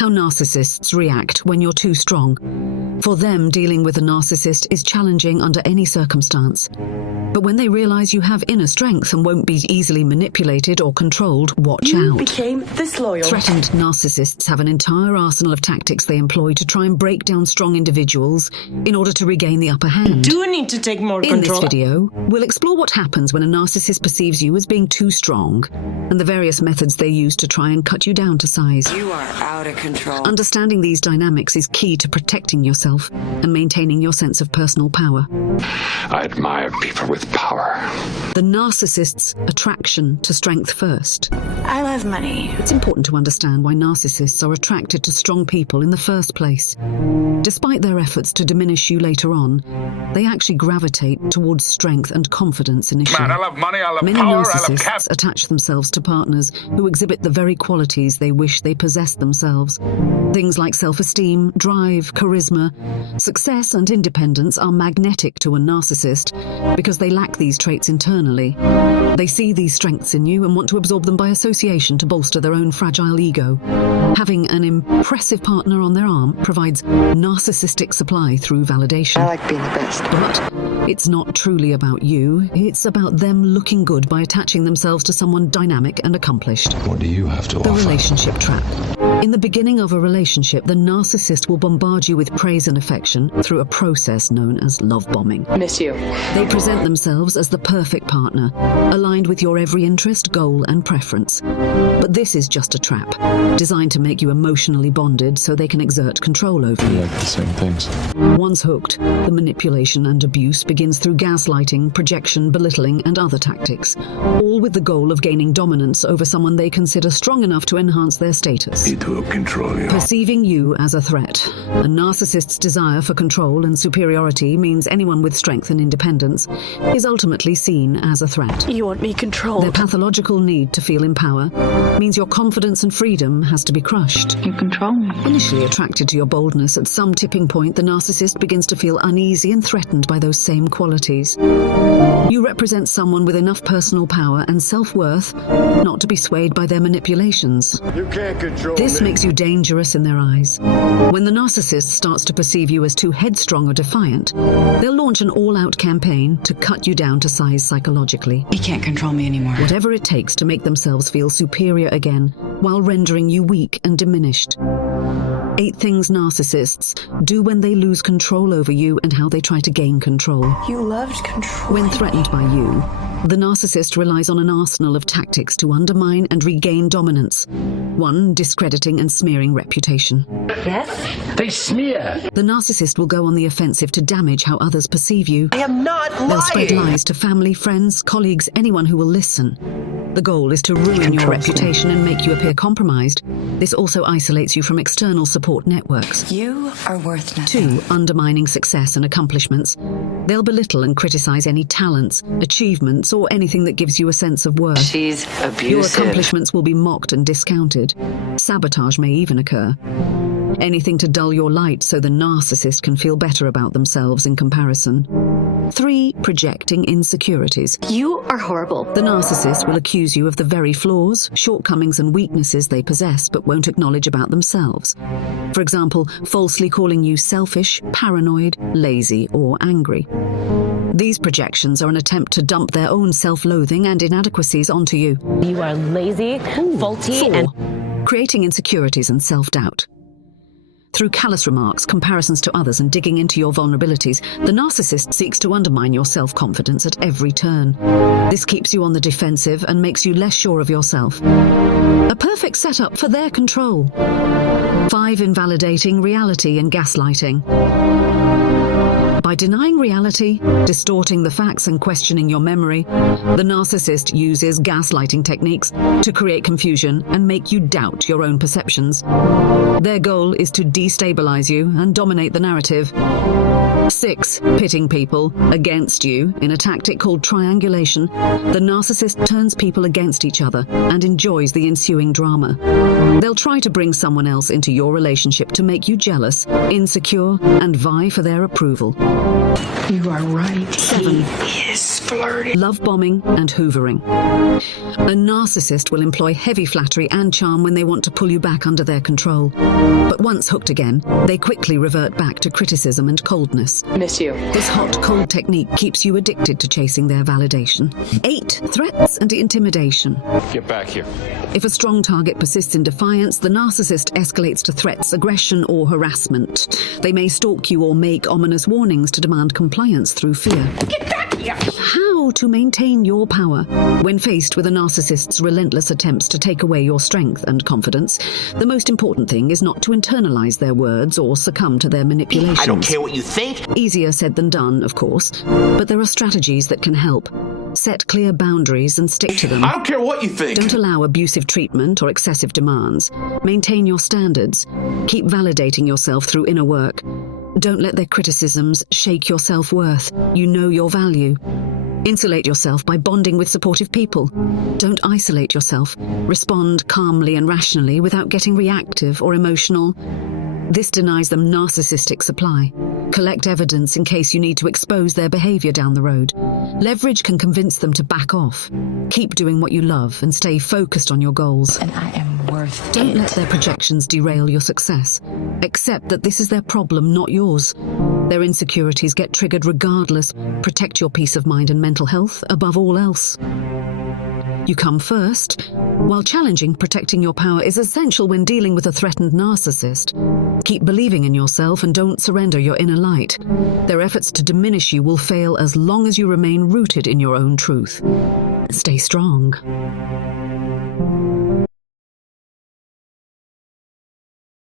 How narcissists react when you're too strong. For them, dealing with a narcissist is challenging under any circumstance. But when they realize you have inner strength and won't be easily manipulated or controlled, watch out. You became disloyal. Threatened narcissists have an entire arsenal of tactics they employ to try and break down strong individuals in order to regain the upper hand. You do need to take more In control. this video, we'll explore what happens when a narcissist perceives you as being too strong and the various methods they use to try and cut you down to size. You are out of control. Understanding these dynamics is key to protecting yourself and maintaining your sense of personal power. I admire people with power. The narcissist's attraction to strength first. I love money. It's important to understand why narcissists are attracted to strong people in the first place. Despite their efforts to diminish you later on, they actually gravitate towards strength and confidence initially. Man, I love money, I love Many power, I love narcissists attach themselves to partners who exhibit the very qualities they wish they possessed themselves. Things like self-esteem, drive, charisma, success and independence are magnetic to a narcissist because they lack these traits internally. They see these strengths in you and want to absorb them by association to bolster their own fragile ego. Having an impressive partner on their arm provides narcissistic supply through validation. I like being the best. But it's not truly about you. It's about them looking good by attaching themselves to someone dynamic and accomplished. What do you have to The offer? relationship trap. In the beginning of a relationship, the narcissist will bombard you with praise and affection through a process known as love bombing. Miss you. They present themselves as the perfect partner, aligned with your every interest, goal, and preference. But this is just a trap, designed to make you emotionally bonded so they can exert control over We you. like the same things. Once hooked, the manipulation and abuse begins through gaslighting, projection, belittling, and other tactics, all with the goal of gaining dominance over someone they consider strong enough to enhance their status. It will control you. Perceiving you as a threat. A narcissist's desire for control and superiority means anyone with strength and independence is ultimately seen as a threat. You want me controlled. Their pathological need to feel in power means your confidence and freedom has to be crushed. You control me. Initially attracted to your boldness, at some tipping point the narcissist begins to feel uneasy and threatened by those same qualities. You represent someone with enough personal power and self-worth not to be swayed by their manipulations. You can't control This makes you dangerous in their eyes. When the narcissist starts to perceive you as too headstrong or defiant, they'll launch an all-out campaign to cut you down to size psychologically. You can't control me anymore. Whatever it takes to make themselves feel superior again, while rendering you weak and diminished. 8 things narcissists do when they lose control over you and how they try to gain control. You loved control. When threatened by you, the narcissist relies on an arsenal of tactics to undermine and regain dominance. 1. Discrediting and smearing reputation. They smear. The narcissist will go on the offensive to damage how others perceive you. I am not They'll spread lying. lies to family, friends, colleagues, anyone who will listen. The goal is to ruin your reputation and make you appear compromised. This also isolates you from external support networks. You are worth nothing. 2. Undermining success and accomplishments. They'll belittle and criticize any talents, achievements, or anything that gives you a sense of worth. She's Your abusive. accomplishments will be mocked and discounted. Sabotage may even occur. Anything to dull your light so the narcissist can feel better about themselves in comparison. 3. Projecting insecurities. You are horrible. The narcissist will accuse you of the very flaws, shortcomings, and weaknesses they possess but won't acknowledge about themselves. For example, falsely calling you selfish, paranoid, lazy, or angry. These projections are an attempt to dump their own self-loathing and inadequacies onto you. You are lazy, faulty, 4. and Creating insecurities and self-doubt. Through callous remarks, comparisons to others, and digging into your vulnerabilities, the narcissist seeks to undermine your self-confidence at every turn. This keeps you on the defensive and makes you less sure of yourself. A perfect setup for their control. 5. Invalidating reality and gaslighting. By denying reality, distorting the facts and questioning your memory, the narcissist uses gaslighting techniques to create confusion and make you doubt your own perceptions. Their goal is to destabilize you and dominate the narrative. 6. Pitting people against you in a tactic called triangulation. The narcissist turns people against each other and enjoys the ensuing drama. They'll try to bring someone else into your relationship to make you jealous, insecure, and vie for their approval. You are right. 7. He is flirty. Love bombing and hoovering. A narcissist will employ heavy flattery and charm when they want to pull you back under their control. But once hooked again, they quickly revert back to criticism and coldness. Miss you. This hot-cold technique keeps you addicted to chasing their validation. 8. Threats and intimidation. Get back here. If a strong target persists in defiance, the narcissist escalates to threats, aggression, or harassment. They may stalk you or make ominous warnings to demand compliance through fear. Get back here! How to maintain your power? When faced with a narcissist's relentless attempts to take away your strength and confidence, the most important thing is not to internalize their words or succumb to their manipulations. I don't care what you think. Easier said than done, of course, but there are strategies that can help. Set clear boundaries and stick to them. I don't care what you think. Don't allow abusive treatment or excessive demands. Maintain your standards. Keep validating yourself through inner work. Don't let their criticisms shake your self-worth. You know your value. Insulate yourself by bonding with supportive people. Don't isolate yourself. Respond calmly and rationally without getting reactive or emotional. This denies them narcissistic supply. Collect evidence in case you need to expose their behavior down the road. Leverage can convince them to back off. Keep doing what you love and stay focused on your goals. And I am worth Don't it. let their projections derail your success. Accept that this is their problem, not yours. Their insecurities get triggered regardless. Protect your peace of mind and mental health above all else. You come first. While challenging, protecting your power is essential when dealing with a threatened narcissist. Keep believing in yourself and don't surrender your inner light. Their efforts to diminish you will fail as long as you remain rooted in your own truth. Stay strong.